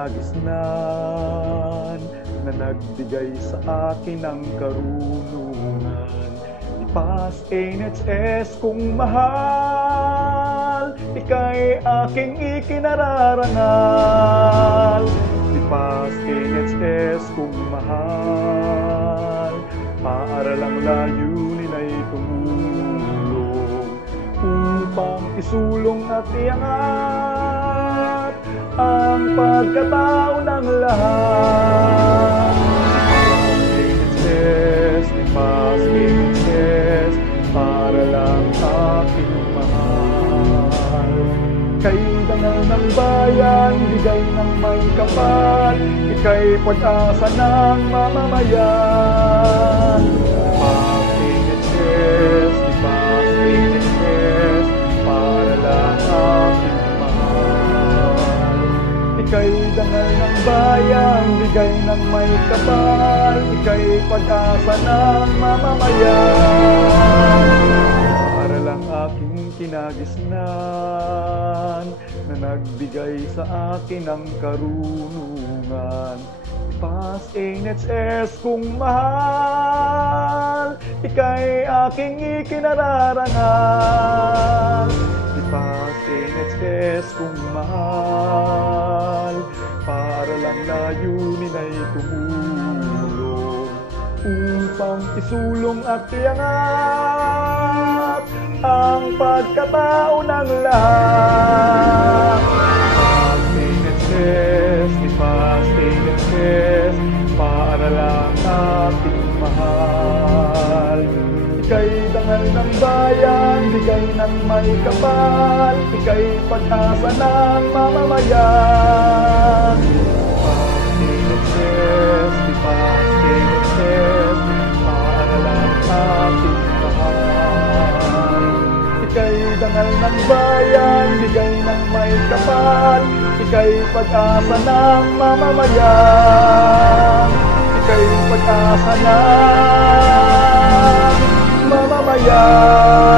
kinagisnan na nagbigay sa akin ng karunungan. Ipas NHS kung mahal, ika'y aking ikinararangal. Ipas NHS kung mahal, paaralang layunin ay tumulong upang isulong at iangat ang pagkatao ng lahat. NHS, ipas NHS, para lang aking mahal. Ika'y dangal ng bayan, bigay ng may kapal, ika'y pag-asa ng mamamayan. Ipas NHS, ipas NHS, para lang aking mahal. Ika'y dangal ng bayan, bigay ng may kapal, ika'y pag-asa ng mamamayan. Para lang aking kinagisnan na nagbigay sa akin ng karunungan. Ipas NHS kung mahal, ika'y aking ikinararangal. Ipas NHS kung mahal, para lang layunin ay tumulong upang isulong at iangat ang pagkatao ng lahat. Ipas NHS, ipas NHS, para lang ating mahal. Ika'y dangal ng bayan, bigay ng may kapal, ika'y pag-asa ng mamamayan. Ipas NHS, ipas NHS, para lang ating mahal. Ika'y dangal ng bayan, bigay ng may kapal, ika'y pag-asa ng mamamayan. Ika'y pag-asa ng mamamayan.